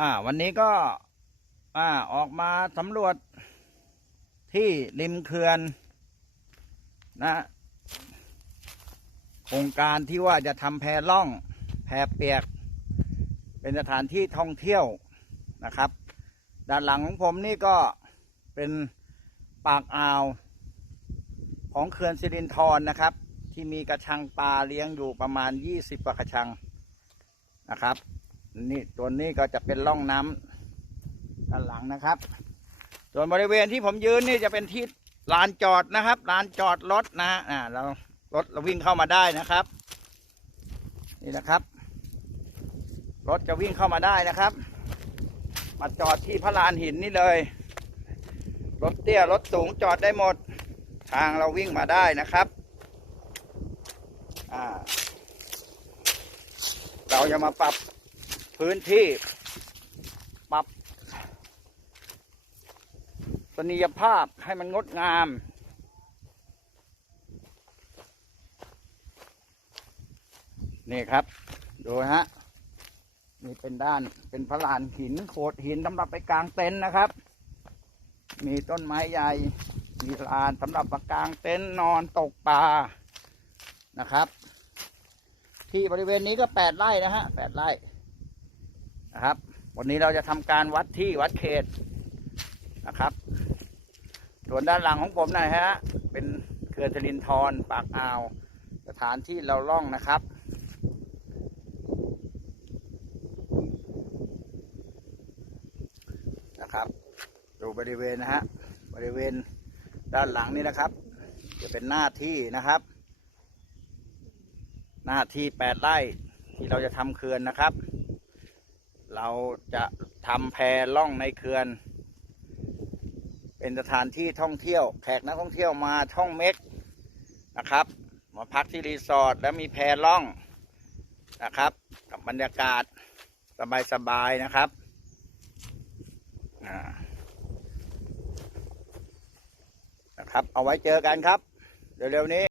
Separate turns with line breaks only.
อ่า วันนี้ก็ อ่า ออกมาสำรวจที่ริมเขื่อนนะโครงการที่ว่าจะทำแพล่อง แพเปียก เป็นสถานที่ท่องเที่ยวนะครับ ด้านหลังของผมนี่ก็เป็นปากอ่าวของเขื่อนสิรินธรนะครับ ที่มีกระชังปลาเลี้ยงอยู่ประมาณ 20กว่ากระชังนะครับ นี่ตัวนี้ก็จะเป็นร่องน้ำด้านหลังนะครับ ส่วนบริเวณที่ผมยืนนี่จะเป็นที่ลานจอดนะครับลานจอดรถนะฮะอ่าเรารถเราวิ่งเข้ามาได้นะครับ นี่นะครับ รถจะวิ่งเข้ามาได้นะครับ มาจอดที่พระลานหินนี่เลย รถเตี้ยรถสูงจอดได้หมด ทางเราวิ่งมาได้นะครับอ่าเราจะมาปรับ พื้นที่ปรับสนียภาพให้มันงดงามนี่ครับ ดูฮะ นี่เป็นด้านเป็นพระลานหินโขดหินสำหรับไปกลางเต็นท์นะครับ มีต้นไม้ใหญ่ มีลานสำหรับมากางเต็นท์นอนตกปลานะครับ ที่บริเวณนี้ก็แปดไร่นะฮะแปดไร่ นะครับ วันนี้เราจะทำการวัดที่วัดเขตนะครับ ส่วนด้านหลังของผมนะฮะเป็นเขื่อนสิรินทรปากอ่าว สถานที่เราล่องนะครับนะครับ ดูบริเวณนะฮะบริเวณด้านหลังนี้นะครับ จะเป็นหน้าที่นะครับ หน้าที่แปดไร่ที่เราจะทำเขื่อนนะครับ เราจะทำแพล่องในเขื่อน เป็นสถานที่ท่องเที่ยว แขกนักท่องเที่ยวมาท่องเม็กนะครับมาพักที่รีสอร์ทแล้วมีแพล่องนะครับ กับบรรยากาศสบายๆนะครับนะครับ เอาไว้เจอกันครับ เร็วๆนี้